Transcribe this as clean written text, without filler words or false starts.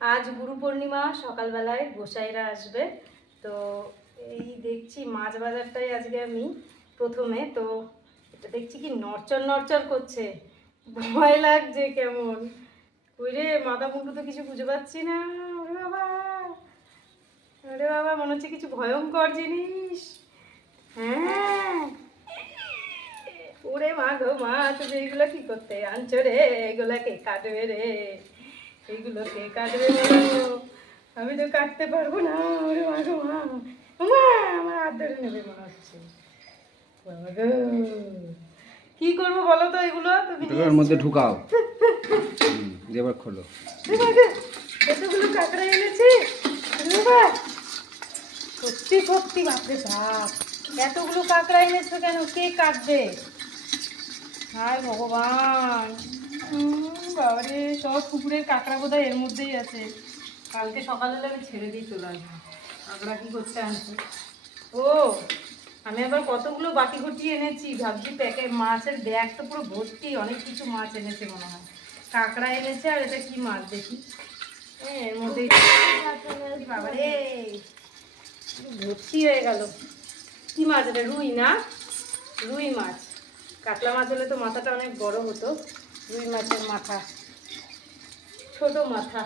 আজ গুরু পূর্ণিমা, সকালবেলায় গোসাইরা আসবে। তো এই দেখছি মাছ বাজারটাই আজকে আমি প্রথমে তো এটা দেখছি কি নড়চড় নড়চড় করছে, ভয় লাগছে কেমন। ওরে মাথা মুন্ডু তো কিছু বুঝে পাচ্ছি না। ওরে বাবা, ওরে বাবা, মনে হচ্ছে কিছু ভয়ঙ্কর জিনিস। হ্যাঁ, ওরে মা গো মা, তুমি এইগুলো কি করতে আনছো রে? এগুলা কে কাটবে রে? এইগুলো কে কাটবে রে? আমি তো কাটতে পারবো না। ওরে মা গো মা, মা আমার হাত ধরে নেবে মনে হচ্ছে। বাবা গো, কি করবো বলো তো? এগুলো তুমি এর মধ্যে ঢুকাও, এবার খোলো। এতগুলো কাঁকড়া এনেছে বাবা, সত্যি সত্যি বাপরে বাপ, এতগুলো কাঁকড়া এনেছো কেন? কে কাটবে? হায় ভগবান, বাবারে, সব পুকুরের কাঁকড়া বোধহয় এর মধ্যেই আছে। কালকে সকালবেলা আমি ছেড়ে দিয়ে চলে আসবো। কাঁকড়া কি করতে আনছো? ও, আমি আবার কতগুলো বাটি ঘটি এনেছি, ভাবছি প্যাকেট মাছের ব্যাগ তো পুরো ভর্তি, অনেক কিছু মাছ এনেছে মনে হয়। কাঁকড়া এনেছে, আর এটা কি মাছ দেখি? এর মধ্যে বাবারে ভর্তি হয়ে গেল। কি মাছ এটা? রুই না? রুই মাছ। কাতলা মাছ হলে তো মাথাটা অনেক বড় হতো, রুই মাছের মাথা, ছোট মাথা।